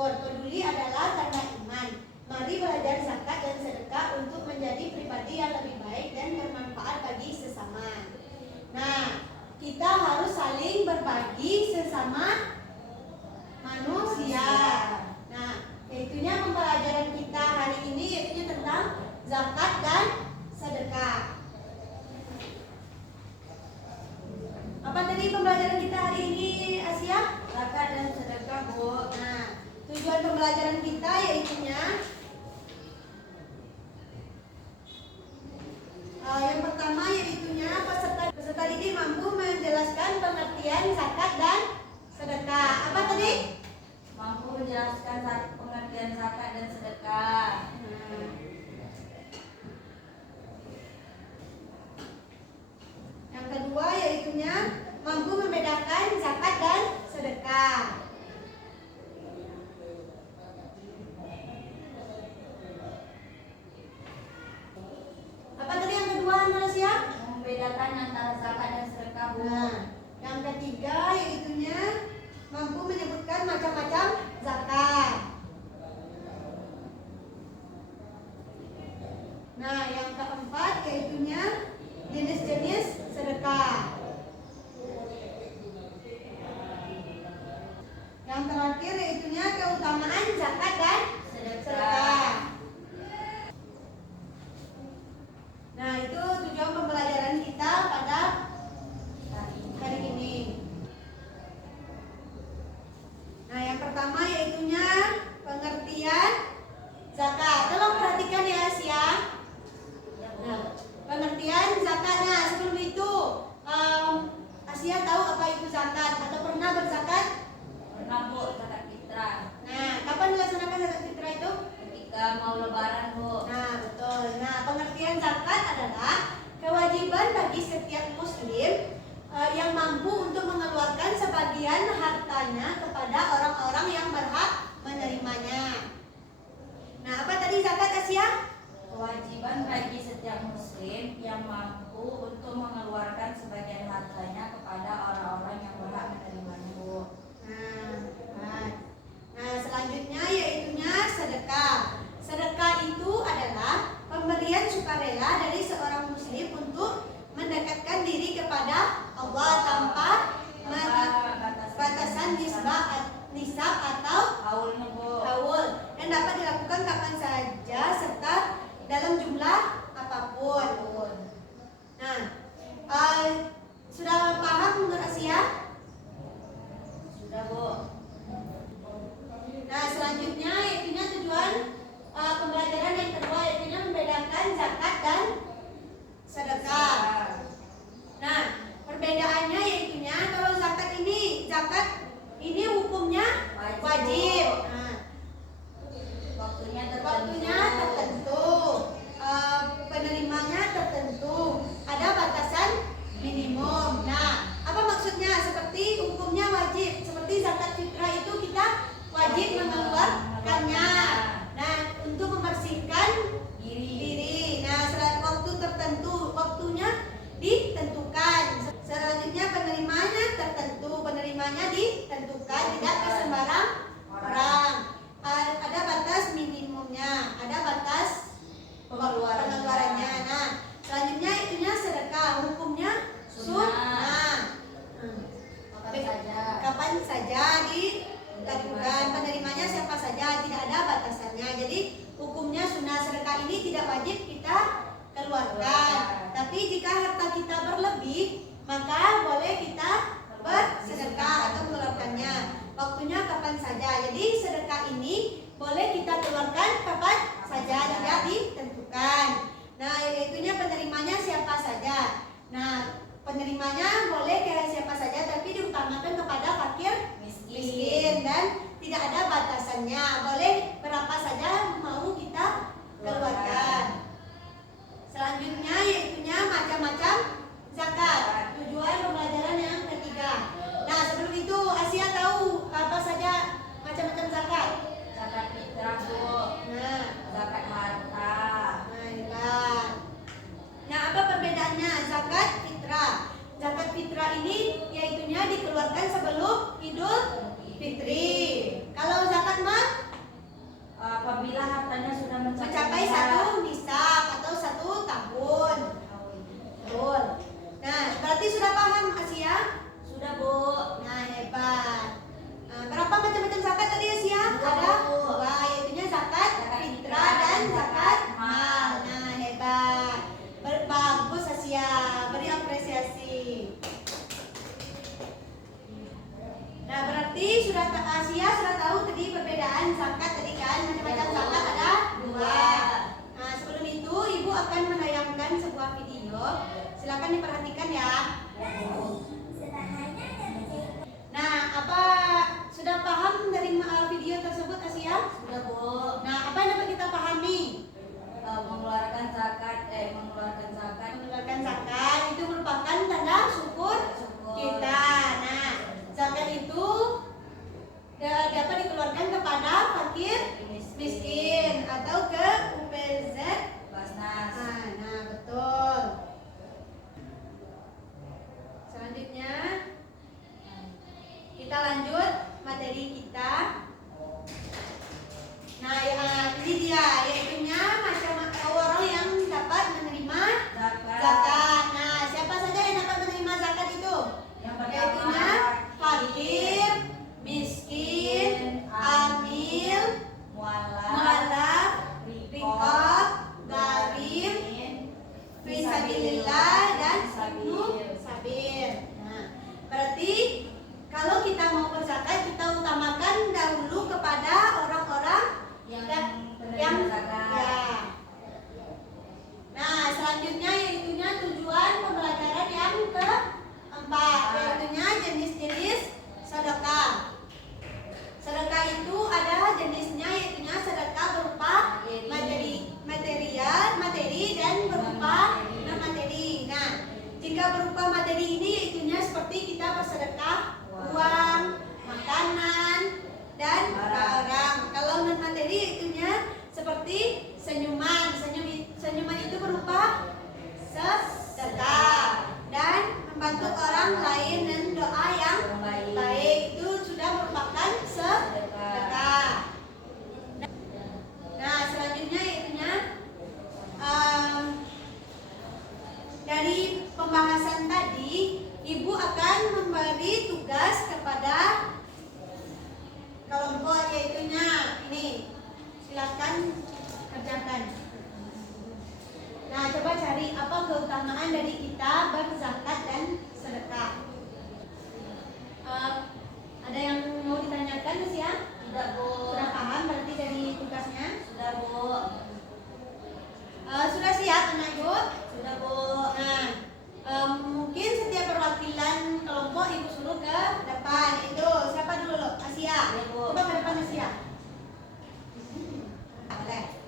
syukur. Peduli adalah tanda iman. Mari belajar zakat dan sedekah untuk menjadi pribadi yang lebih baik dan bermanfaat bagi sesama. Nah, kita harus saling berbagi sesama manusia. Nah, yaitunya pembelajaran kita hari ini yaitu tentang zakat dan sedekah. Apa tadi pembelajaran kita hari ini, Asia? Zakat dan sedekah, Bu. Nah, tujuan pembelajaran kita yaitunya yang pertama yaitunya peserta didik mampu menjelaskan pengertian zakat dan sedekah. Apa tadi? Mampu menjelaskan pengertian zakat dan sedekah. Yang kedua yaitunya mampu membedakan zakat dan sedekah. Apa tadi yang kedua, Malaysia? Membedakan antara zakat dan sedekah, Bu. Nah, yang ketiga yaitunya mampu menyebutkan macam-macam zakat. Nah, yang keempat yaitunya jenis-jenis sedekah. Yang terakhir yaitunya keutamaan zakat dan sedekah. Nah, itu tujuan pembelajaran kita pada hari ini. Nah, yang pertama yaitunya pengertian zakat. Tolong perhatikan ya, Asia. Nah, pengertian zakat. Nah, sebelum itu Asia tahu apa itu zakat atau pernah berzakat? Pernah, Bu, zakat fitrah. Nah, kapan dilaksanakan zakat fitrah itu? Ketika mau lebaran, Bu. Nah, betul. Nah, pengertian zakat adalah kewajiban bagi setiap muslim yang mampu untuk mengeluarkan sebagian hartanya kepada orang-orang yang berhak menerimanya. Nah, apa tadi zakat, Asia? Kewajiban bagi setiap muslim yang mampu untuk mengeluarkan sebagian hartanya kepada orang-orang yang berhak menerimanya, Bu. Nah, selanjutnya yaitunya sedekah. Sedekah itu adalah pemberian sukarela dari seorang muslim untuk mendekatkan diri kepada Allah tanpa batasan nisab atau haul, Bu. haul, yang dapat dilakukan kapan saja serta dalam jumlah apapun. Nah, sudah paham menurut Asia? Sudah, Bu. Nah, selanjutnya yaitunya tujuan pembelajaran yang kedua yaitunya membedakan zakat dan sedekah. Nah, perbedaannya yaitunya kalau zakat ini hukumnya wajib. Nah, Waktunya tertentu, penerimanya tertentu, ada batasan minimum. Nah, apa maksudnya? Seperti hukumnya wajib, seperti zakat fitrah itu kita wajib mengeluarkannya. Nah, untuk membersihkan diri. Nah, waktu tertentu, waktunya ditentukan. Selanjutnya penerimanya ditentukan, tidak ke sembarang orang. Ada batas minimumnya, ada batas pengeluarannya. Nah, selanjutnya itunya sedekah, hukumnya sunnah. Kapan saja dilakukan, penerimanya siapa saja, tidak ada batasannya. Jadi hukumnya sunnah. Sedekah ini tidak wajib kita keluarkan, tapi jika harta kita berlebih maka boleh kita bersedekah atau mengeluarkannya. Waktunya kapan saja. Jadi sedekah ini boleh kita keluarkan kapan saja, tidak ditentukan. Nah, yaitunya penerimanya siapa saja. Nah, penerimanya boleh ke siapa saja, tapi diutamakan kepada fakir miskin dan tidak ada batasannya. Boleh berapa saja mau kita keluarkan. Selanjutnya yaitunya macam-macam zakat. Tujuan pembelajaran yang ketiga. Nah, sebelum itu Asia tahu apa saja macam-macam zakat? Zakat fitrah, Bu. Nah, Zakat harta. Nah, apa perbedaannya zakat fitrah? Zakat fitrah ini yaitunya dikeluarkan sebelum Idul Fitri. Kalau zakat mal fakir miskin atau ke UPZ Basnas. Nah, betul. Selanjutnya kita lanjut materi kita. Nah, ini dia yaitunya macam orang yang dapat menerima zakat. Nah, siapa saja yang dapat menerima zakat itu? Yang pertama Yaitunya fakir, miskin, amil, mualaf, riqab, gharim, fisabilillah dan sabil. Nah, berarti kalau kita mau berzakat kita utamakan dahulu kepada orang-orang yang ya. Nah, selanjutnya yaitunya tujuan pembelajaran yang keempat, yaitunya jenis-jenis sedekah. Sedekah itu ada jenisnya, yaitunya sedekah berupa materi dan berupa non materi. Nah, jika berupa materi ini yaitunya seperti kita bersedekah uang, makanan, dan barang. Kalau non materi yaitunya seperti senyuman. Senyuman itu berupa sedekah dan membantu orang lain dan doa yang baik itu sudah merupakan sedekah. Nah, selanjutnya yaitunya dari pembahasan tadi, Ibu akan memberi tugas kepada kelompok yaitunya ini. Silakan kerjakan. Nah, coba cari apa keutamaan dari kita berzakat dan sedekah. Ada yang mau ditanyakan Mas ya? Sudah, Bu. Sudah paham berarti dari tugasnya? Sudah, Bu. Sudah siap anak Ibu? Sudah, Bu. Nah, mungkin setiap perwakilan kelompok Ibu suruh ke depan. Itu siapa dulu? Asia. Ya, Bu. Coba ke depan Asia. Boleh.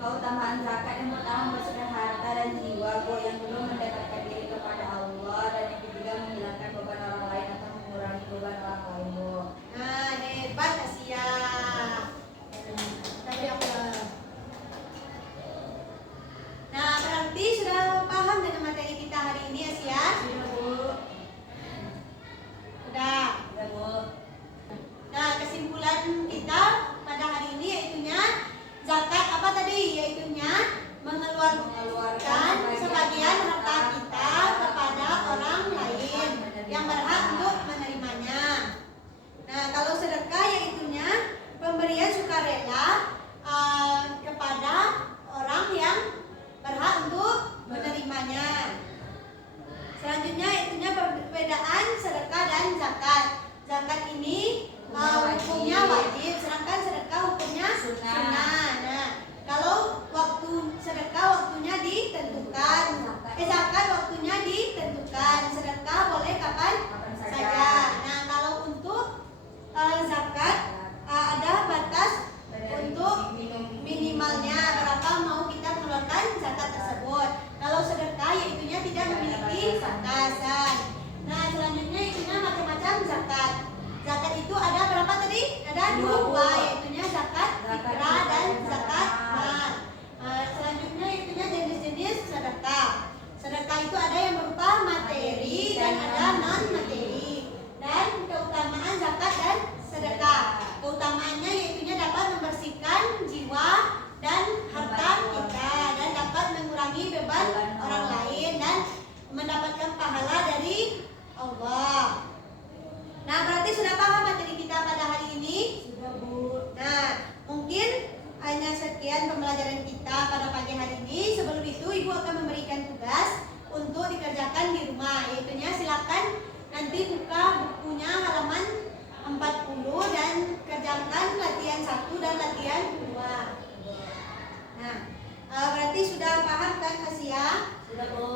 Keutamaan zakat yang pertama bersedekah harta dan jiwa, Bu. Yang kedua mendekatkan diri kepada Allah, dan yang ketiga menghilangkan beban orang lain atau mengurangi beban orang lain, Bu. Nah, hebat Asia. Tapi aku Nah, berarti sudah paham dengan materi kita hari ini Asia? Sudah, Bu. Sudah. Sudah, Bu. Nah, kesimpulan kita pada hari ini yaitunya zakat apa tadi? Yaitunya mengeluarkan sebagian harta kita kepada orang lain yang berhak untuk menerimanya. Nah, kalau sedekah yaitunya pemberian sukarela kepada orang yang berhak untuk menerimanya. Selanjutnya yaitunya perbedaan sedekah dan zakat. Zakat ini hukumnya wajib, sedangkan sedekah hukumnya sunnah. Nah, kalau waktu sedekah waktunya ditentukan, zakat waktunya ditentukan, sedekah boleh kapan saja. Nah, kalau untuk zakat ada batas untuk minimalnya berapa mau kita keluarkan zakat tersebut. Kalau sedekah yaitunya tidak memiliki batasan. Nah, selanjutnya yaitunya macam-macam zakat. Zakat itu ada berapa tadi? Ada dua, yaitunya zakat fitrah dan zakat mal. Selanjutnya yaitunya jenis-jenis sedekah. Sedekah itu ada yang berupa materi dan ada non materi. Dan keutamaan zakat dan sedekah. Keutamaannya yaitunya dapat membersihkan jiwa dan harta kita dan dapat mengurangi beban orang lain dan mendapatkan pahala dari Allah. Nah, berarti sudah paham materi kita pada hari ini? Sudah, Bu. Nah, mungkin hanya sekian pembelajaran kita pada pagi hari ini. Sebelum itu, Ibu akan memberikan tugas untuk dikerjakan di rumah. Yaitunya silakan nanti buka bukunya halaman 40 dan kerjakan latihan 1 dan latihan 2. Nah, berarti sudah paham kan Asia? Sudah, Bu.